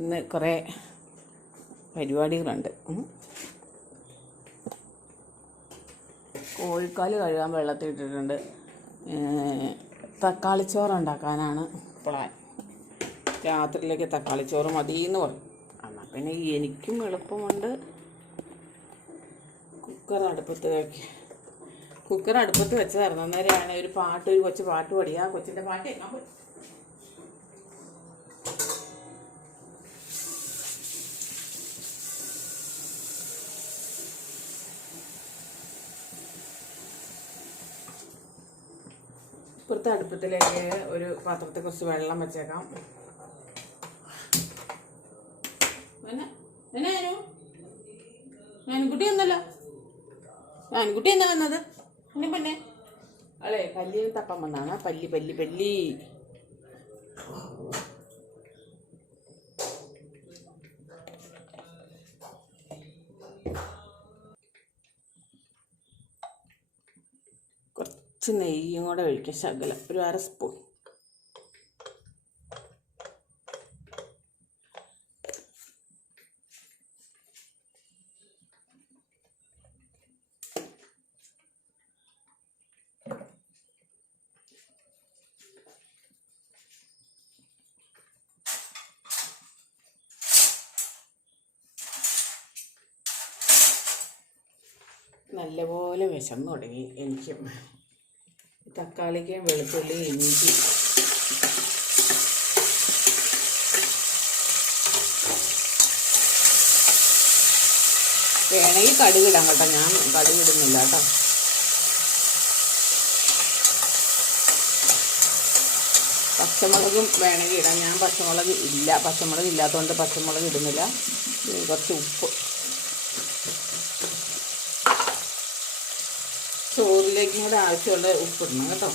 ഇന്ന് കുറേ പരിപാടികളുണ്ട്. കോഴിക്കാൽ കഴുകാൻ വെള്ളത്തിൽ ഇട്ടിട്ടുണ്ട്. തക്കാളിച്ചോറ് ഉണ്ടാക്കാനാണ് പ്ലാൻ. രാത്രിയിലേക്ക് തക്കാളിച്ചോറ് എന്ന് പറയും എന്നാൽ പിന്നെ എനിക്കും എളുപ്പമുണ്ട്. കുക്കർ അടുപ്പത്ത് വെക്കി. കുക്കർ അടുപ്പത്ത് വെച്ചതായിരുന്നു. അന്നേരമാണ് ഒരു പാട്ട് ഒരു കൊച്ചു പാട്ട് പാടിയാ കൊച്ചിന്റെ പാട്ട് ഇപ്പുറത്തെ അടുപ്പത്തിലേക്ക് ഒരു പാത്രത്തിൽ കുറച്ച് വെള്ളം വെച്ചേക്കാം. പിന്നെ ഞാൻകുട്ടി ഒന്നല്ലോ ഞാൻകുട്ടി എന്നാ വന്നത്? എന്നെ പിന്നെ അല്ലേ പല്ലിന് തപ്പം വന്നാണ്. പല്ലി പല്ലി പല്ലി. കുറച്ച് നെയ്യും കൂടെ ഒഴിക്കുക ശകലം ഒരു അര സ്പൂൺ. നല്ലപോലെ വിശന്നു തുടങ്ങി എനിക്കും. തക്കാളിക്കും വെളുത്തുള്ളി ഇഞ്ചി. വേണമെങ്കിൽ കടുകിടാം കേട്ടോ. ഞാൻ കടുകിടുന്നില്ല കേട്ടോ. പച്ചമുളകും വേണമെങ്കിൽ ഇടാം. ഞാൻ പച്ചമുളക് ഇല്ല. പച്ചമുളക് ഇല്ലാത്തതുകൊണ്ട് പച്ചമുളക് ഇടുന്നില്ല. കുറച്ച് ഉപ്പ്. ചോറിലേക്കും കൂടെ ആവശ്യമുള്ള ഉപ്പിടണം കേട്ടോ.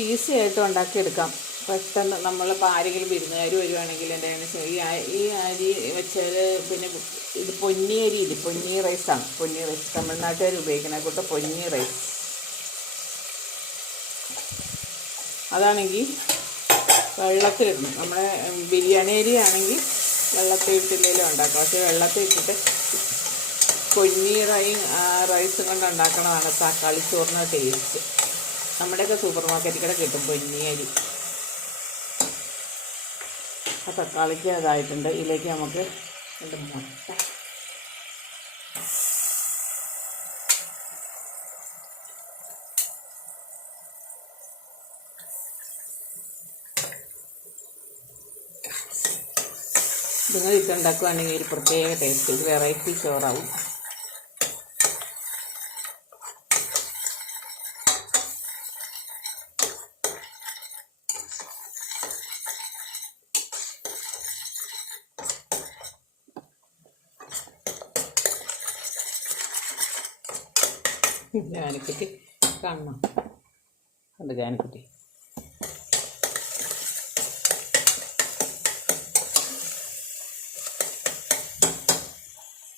ഈസി ആയിട്ട് ഉണ്ടാക്കിയെടുക്കാം. പെട്ടെന്ന് നമ്മളിപ്പോൾ ആരെങ്കിലും വിരുന്നുകാർ വരുവാണെങ്കിൽ എന്റെ ഈ ഈ അരി വെച്ചാൽ പിന്നെ ഇത് പൊന്നി അരി ഇത് പൊന്നി റൈസാണ് പൊന്നി റൈസ് തമിഴ്നാട്ടുകാർ ഉപയോഗിക്കുന്ന കൂട്ട പൊന്നി റൈസ് അതാണെങ്കിൽ വെള്ളത്തിലിടണം നമ്മുടെ ബിരിയാണി അരി ആണെങ്കിൽ വെള്ളത്തിൽ ഇട്ടില്ലെങ്കിലും ഉണ്ടാക്കാം. പക്ഷേ വെള്ളത്തിൽ ഇട്ടിട്ട് പൊന്നി റൈ റൈസും കൊണ്ട് ഉണ്ടാക്കണതാണ് തക്കാളി ചോറിന് ടേസ്റ്റ് നമ്മുടെയൊക്കെ സൂപ്പർ മാർക്കറ്റിൽ കൂടെ കിട്ടും പൊന്നി അരി. ആ തക്കാളിക്ക് അതായിട്ടുണ്ട് ഇതിലേക്ക് നമുക്ക് രണ്ട് മുട്ട. നിങ്ങൾ ഇതുണ്ടാക്കുകയാണെങ്കിൽ ഒരു പ്രത്യേക ടേസ്റ്റ് വെറൈറ്റി ചോറാവും. ജാനക്കുട്ടി കാണണം. കണ്ട് ജാനക്കുട്ടി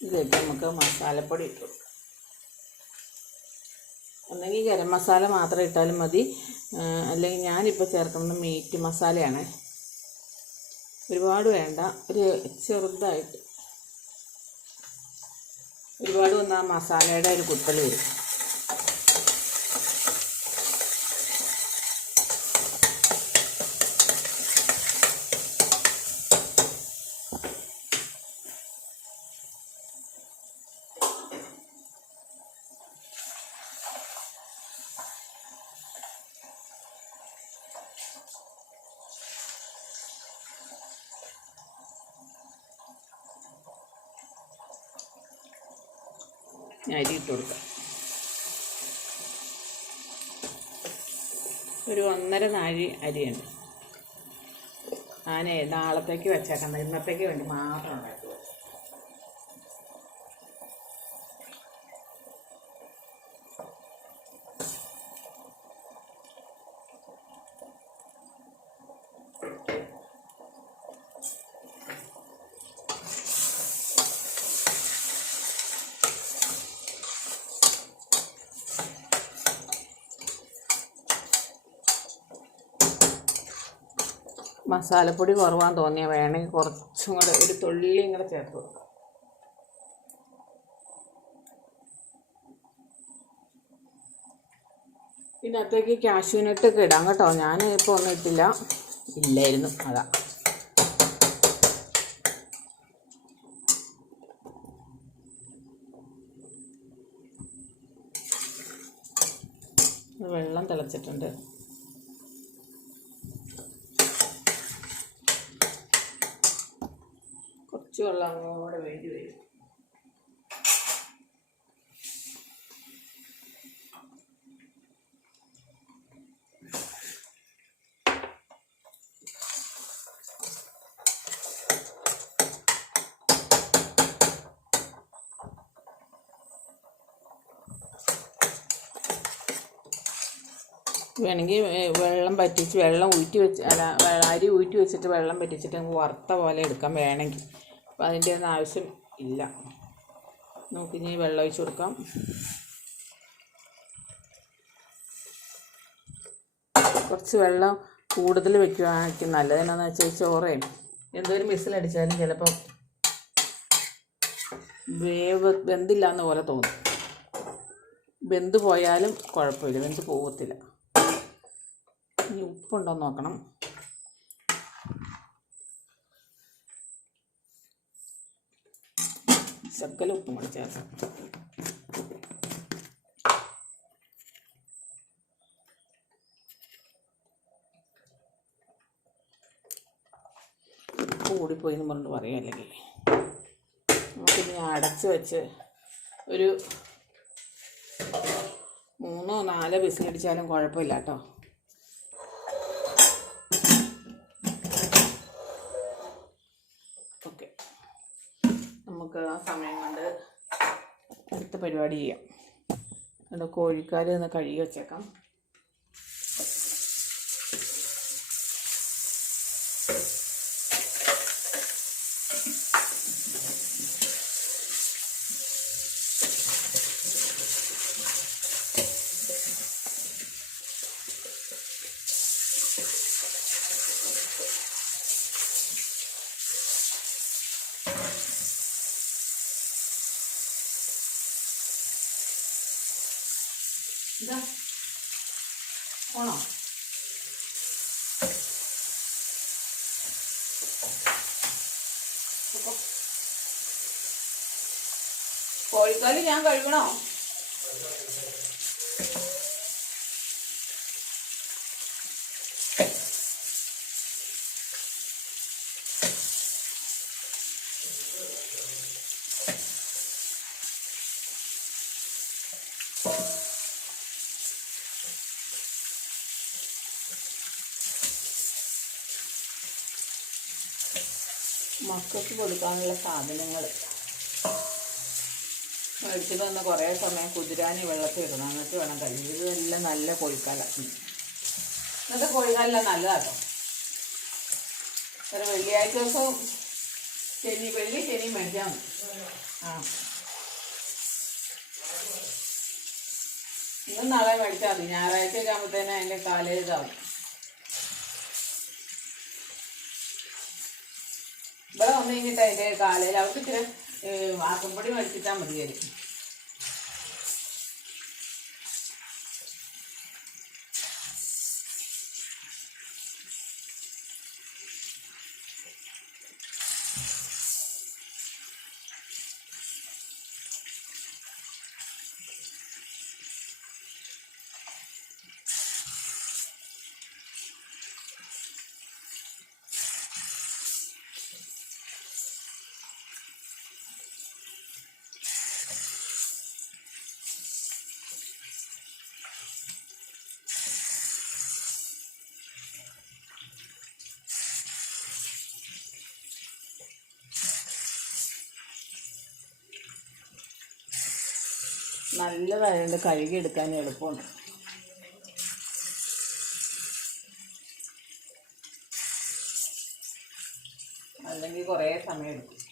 ഇതിലേക്ക് നമുക്ക് മസാലപ്പൊടി ഇട്ടു കൊടുക്കാം. ഒന്നെങ്കിൽ ഗരം മസാല മാത്രം ഇട്ടാലും മതി. അല്ലെങ്കിൽ ഞാനിപ്പോൾ ചേർക്കുന്നത് മീറ്റ് മസാലയാണ്. ഒരുപാട് വേണ്ട. ഒരു ചെറുതായിട്ട്. ഒരുപാട് വന്നാൽ ആ മസാലയുടെ ഒരു കുത്തൽ വരും. ഞാൻ അരി ഇട്ട് കൊടുക്കാം. ഒരു ഒന്നര നാഴി അരിയുണ്ട്. ഞാൻ നാളത്തേക്ക് വെച്ചേക്കാം ഇന്നത്തേക്ക് വേണ്ടി മാത്രം ഉണ്ടാക്കുക മസാലപ്പൊടി കുറവാൻ തോന്നിയാൽ വേണമെങ്കിൽ കുറച്ചും കൂടെ ഒരു തുള്ളിയും കൂടെ ചേർത്ത് കൊടുക്കാം. ഇതിനകത്തേക്ക് കാഷ്യൂനട്ടൊക്കെ ഇടാം കേട്ടോ. ഞാൻ ഇപ്പോൾ ഒന്നും ഇട്ടില്ല. ഇല്ലായിരുന്നു. അതാ. വെള്ളം തിളച്ചിട്ടുണ്ട് കുറച്ച് വെള്ളം അങ്ങോട്ട് വേണ്ടി വരും. വേണമെങ്കിൽ വെള്ളം പറ്റിച്ച് വെള്ളം ഊറ്റി വെച്ച് അല്ല അരി ഊറ്റി വെച്ചിട്ട് വെള്ളം പറ്റിച്ചിട്ട് നമുക്ക് വറുത്ത പോലെ എടുക്കാം വേണമെങ്കിൽ. അപ്പം അതിന്റെ ഒന്നും ആവശ്യം ഇല്ല. നമുക്കിനി വെള്ളം ഒഴിച്ച് കൊടുക്കാം. കുറച്ച് വെള്ളം കൂടുതൽ വെക്കുകയാണെങ്കിൽ നല്ലത്. എന്നാന്ന് വെച്ചാൽ ചോറേ എന്തോരം മിസിലടിച്ചാലും ചിലപ്പം വേവ് വെന്തില്ല എന്ന പോലെ തോന്നും. വെന്ത് പോയാലും കുഴപ്പമില്ല. വെന്ത് പോകത്തില്ല ഇനി ഉപ്പുണ്ടോ നോക്കണം. ശക്കല ഉപ്പും കൂടി ചേർക്കാം. ഉപ്പ് കൂടിപ്പോയി എന്ന് പറഞ്ഞിട്ട് പറയാം അല്ലെങ്കിൽ. നമുക്കിനി അടച്ച് വെച്ച് ഒരു മൂന്നോ നാലോ വിസിലടിച്ചാലും കുഴപ്പമില്ല കേട്ടോ. പരിപാടി ചെയ്യാം. നമ്മുടെ കോഴിക്കാൽ ഒന്ന് കഴുകി വെച്ചേക്കാം. ഇതാ. ഓണോ കോഴിക്കാൽ ഞാൻ കഴുകണോ? മക്കൾക്ക് കൊടുക്കാനുള്ള സാധനങ്ങൾ മേടിച്ചിട്ട് വന്ന് കുറേ സമയം കുതിരാനി വെള്ളത്തിൽ ഇടണം. എന്നിട്ട് വേണം കഴിയും ഇതെല്ലാം നല്ല കോഴിക്കാല. ഇന്നത്തെ കോഴിക്കാലെല്ലാം നല്ലതാട്ടോ. ഒരു വെള്ളിയാഴ്ച ദിവസം ശനി വെള്ളി ശനി മേടിക്കാം ആ. ഇന്നും നാളെ മേടിച്ചാൽ മതി. ഞായറാഴ്ച ഒക്കെ ആകുമ്പോഴത്തേനും അതിന്റെ കാലയിൽ ഇവിടെ വന്നു കഴിഞ്ഞിട്ട് അതിന്റെ കാലയിൽ അവർക്ക് ഇത്തിരി വാക്കപ്പൊടി മേടിച്ചിട്ടാൽ മതിയായിരിക്കും. നല്ലതായതുകൊണ്ട് കഴുകിയെടുക്കാൻ എളുപ്പമുണ്ട്. അല്ലെങ്കിൽ കുറേ സമയം എടുക്കും.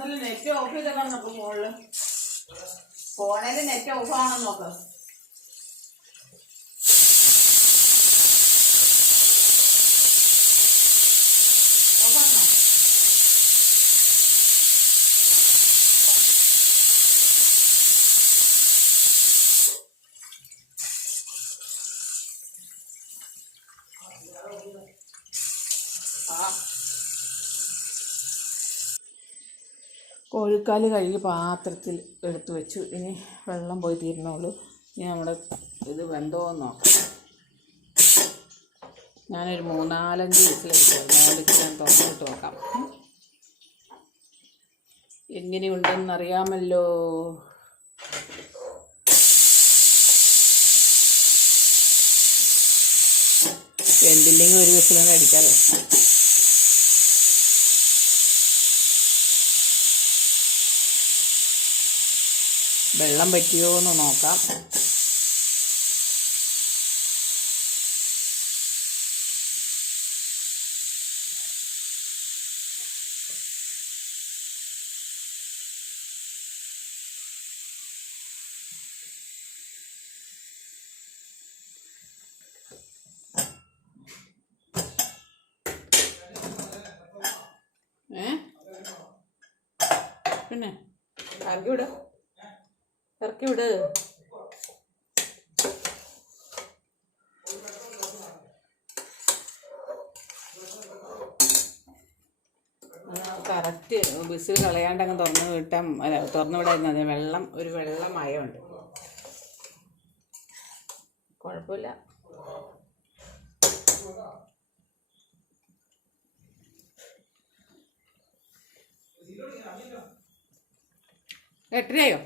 നെറ്റ് ഓഫ് ചെയ്തൊക്കെ ഫോണിൽ ഫോണിൽ നെറ്റ് ഓഫ് ആണെന്ന് നോക്ക് ഓഫാണോ ആ കോഴിക്കാൽ കഴുകി പാത്രത്തിൽ എടുത്തു വെച്ചു. ഇനി വെള്ളം പോയി തീരണുള്ളൂ ഇനി നമ്മുടെ ഇത് വെന്തോ നോക്കാം. ഞാനൊരു മൂന്നാലഞ്ച് വിസിലെടുത്തു നാലഞ്ച് ഞാൻ തുറന്നിട്ട് നോക്കാം. എങ്ങനെയുണ്ടെന്നറിയാമല്ലോ. വെന്തില്ലെങ്കിൽ ഒരു വിസിലൊന്നും അടിക്കാമല്ലോ വെള്ളം പറ്റിയോ എന്ന് നോക്കാം. ഏ? പിന്നെ? ആർക്കും ഇറക്കി വിട്. കറക്റ്റ് ബിസിൽ കളയാണ്ടങ്ങ് തുറന്ന് വിട്ടാൽ തുറന്നു വിടായിരുന്നത് വെള്ളം ഒരു വെള്ളം മയമുണ്ട്. കുഴപ്പമില്ല. എട്ടരയോ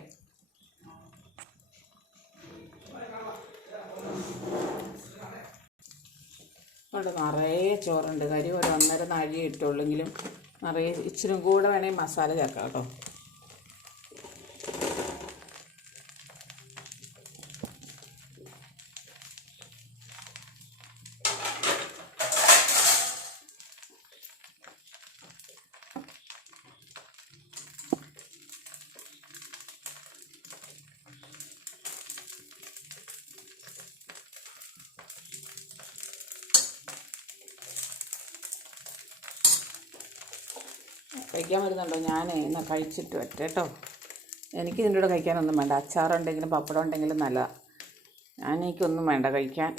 അവിടെ നിറയെ ചോറുണ്ട്. കരി ഒരു ഒന്നര നാഴി ഇട്ടുള്ളെങ്കിലും നിറയെ ഇച്ചിരി കൂടെ വേണമെങ്കിൽ മസാല ചേർക്കാം കേട്ടോ. കഴിക്കാൻ വരുന്നുണ്ടോ? ഞാൻ എന്നാൽ കഴിച്ചിട്ട് വരട്ടെ കേട്ടോ. എനിക്ക് ഇതിന്റെ കൂടെ കഴിക്കാനൊന്നും വേണ്ട. അച്ചാറുണ്ടെങ്കിലും പപ്പടം ഉണ്ടെങ്കിലും നല്ലതാണ് ഞാൻ എനിക്കൊന്നും വേണ്ട കഴിക്കാൻ.